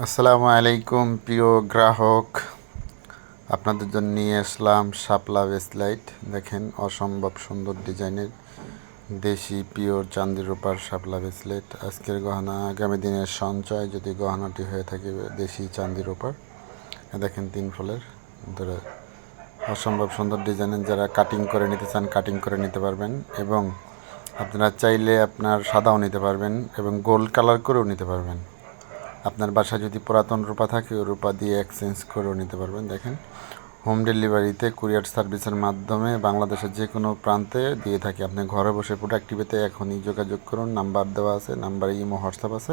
আসসালামু আলাইকুম, প্রিয় গ্রাহক। আপনাদের জন্য নিয়ে আসলাম শাপলা লাইট দেখেন, অসম্ভব সুন্দর ডিজাইনের দেশি পিওর চান্দির রূপার শাপলা লাইট আজকের গহনা, আগামী দিনের সঞ্চয় যদি গহনাটি হয়ে থাকে দেশি চান্দির রূপার। দেখেন, তিন ফলের ধরে অসম্ভব সুন্দর ডিজাইনের যারা কাটিং করে নিতে চান কাটিং করে নিতে পারবেন এবং আপনারা চাইলে আপনার সাদাও নিতে পারবেন এবং গোল্ড কালার করেও নিতে পারবেন। আপনার বাসায় যদি পুরাতন রূপা থাকে, ওই রূপা দিয়ে এক্সচেঞ্জ করেও নিতে পারবেন। দেখেন হোম ডেলিভারিতে কুরিয়ার সার্ভিসের মাধ্যমে বাংলাদেশের যে কোনো প্রান্তে দিয়ে থাকি। আপনি ঘরে বসে প্রোডাক্ট টিভিতে এখনই যোগাযোগ করুন। নাম্বার দেওয়া আছে, নাম্বারে ইমো হোয়াটসঅ্যাপ আছে।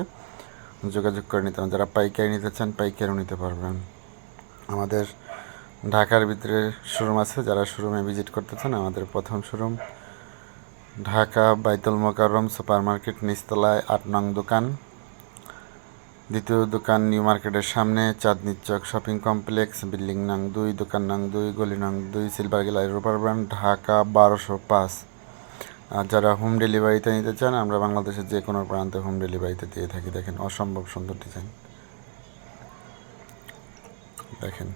যোগাযোগ করে নিতে পারেন। যারা পাইকারি নিতে চান, পাইকারিও নিতে পারবেন। আমাদের ঢাকার ভিতরে শোরুম আছে। যারা শোরুমে ভিজিট করতে চান, আমাদের প্রথম শোরুম ঢাকা বাইতুল মোকাররম সুপার মার্কেট নিচতলায় আট নং দোকান। দ্বিতীয় দোকান নিউ মার্কেটের সামনে, Chandni Chowk shopping complex, building নং দুই, দোকান নং দুই, গলি নং দুই, সিলভার গেলাই রোপার ব্র্যান্ড, ঢাকা বারোশো পাঁচ। আর যারা হোম ডেলিভারিতে নিতে চান, আমরা বাংলাদেশের যে কোনো প্রান্তে হোম ডেলিভারিতে দিয়ে থাকি। দেখেন, অসম্ভব সুন্দর ডিজাইন। দেখেন,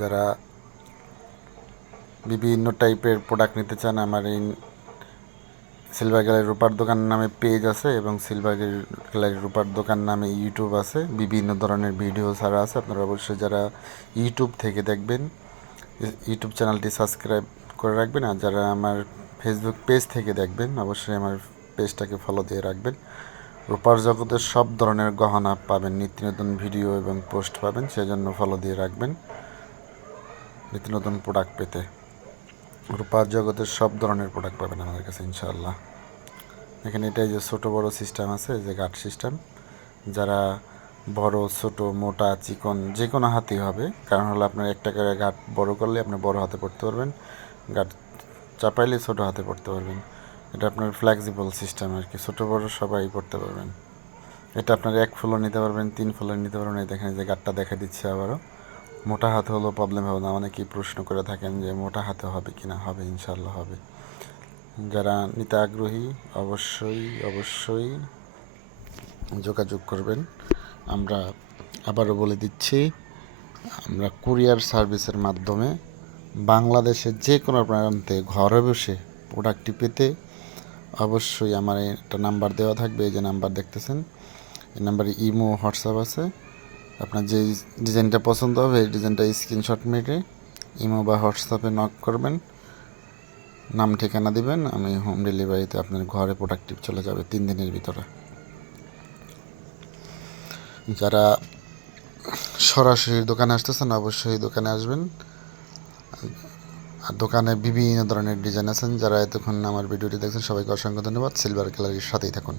যারা বিভিন্ন টাইপের প্রোডাক্ট নিতে চান, আমার এই সিলভার গ্যালারি রূপার দোকান নামে পেজ আছে এবং সিলভার গ্যালারি রূপার দোকান নামে ইউটিউব আছে। বিভিন্ন ধরনের ভিডিও ছাড়া আছে। আপনারা অবশ্যই যারা ইউটিউব থেকে দেখবেন ইউটিউব চ্যানেলটি সাবস্ক্রাইব করে রাখবেন আর যারা আমার ফেসবুক পেজ থেকে দেখবেন, অবশ্যই আমার পেজটাকে ফলো দিয়ে রাখবেন। রূপার জগতের সব ধরনের গহনা পাবেন, নিত্য নতুন ভিডিও এবং পোস্ট পাবেন, সেজন্য ফলো দিয়ে রাখবেন। নিত্য নতুন প্রোডাক্ট পেতে। রূপার জগতের সব ধরনের প্রোডাক্ট পাবেন আমাদের কাছে, ইনশাআল্লাহ। এখানে এটাই যে ছোটো বড় সিস্টেম আছে যে গার্ড সিস্টেম যারা বড়, ছোট, মোটা, চিকন, যে কোনো হাতেই হবে। কারণ হলো আপনার একটা করে গাট বড় করলে আপনি বড় হাতে পড়তে পারবেন গাট চাপাইলে ছোটো হাতে পড়তে পারবেন। এটা আপনার ফ্লেক্সিবল সিস্টেম আর কি, ছোটো বড় সবাই পড়তে পারবেন। এটা আপনার এক ফুলও নিতে পারবেন, তিন ফুলও নিতে পারবেন, এই দেখেন যে গাটটা দেখা দিচ্ছে আবারও। মোটা হাতে হলেও প্রবলেম হবে না। অনেকেই প্রশ্ন করে থাকেন যে মোটা হাতে হবে কি না হবে ইনশাল্লাহ হবে। যারা নিতে আগ্রহী অবশ্যই অবশ্যই যোগাযোগ করবেন। আমরা আবারও বলে দিচ্ছি, আমরা কুরিয়ার সার্ভিসের মাধ্যমে বাংলাদেশের যে কোনো প্রান্তে ঘরে বসে প্রোডাক্টটি পেতে অবশ্যই আমার একটা নাম্বার দেওয়া থাকবে। এই যে নাম্বার দেখতেছেন, এই নাম্বারে ইমো, হোয়াটসঅ্যাপ আছে। আপনার যে ডিজাইনটা পছন্দ হবে, এই ডিজাইনটা স্ক্রিনশট মেরে ইমো বা হোয়াটসঅ্যাপে নক করবেন। নাম, ঠিকানা দিবেন, আমি হোম ডেলিভারিতে আপনার ঘরে প্রোডাক্টিভ চলে যাবে তিন দিনের ভিতরে। যারা সরাসরি দোকানে আসতেছেন, অবশ্যই দোকানে আসবেন। আর দোকানে বিভিন্ন ধরনের ডিজাইন আছেন, যারা এতক্ষণ আমার ভিডিওটি দেখছেন, সবাইকে অসংখ্য ধন্যবাদ। সিলভার গ্যালারির সাথেই থাকুন।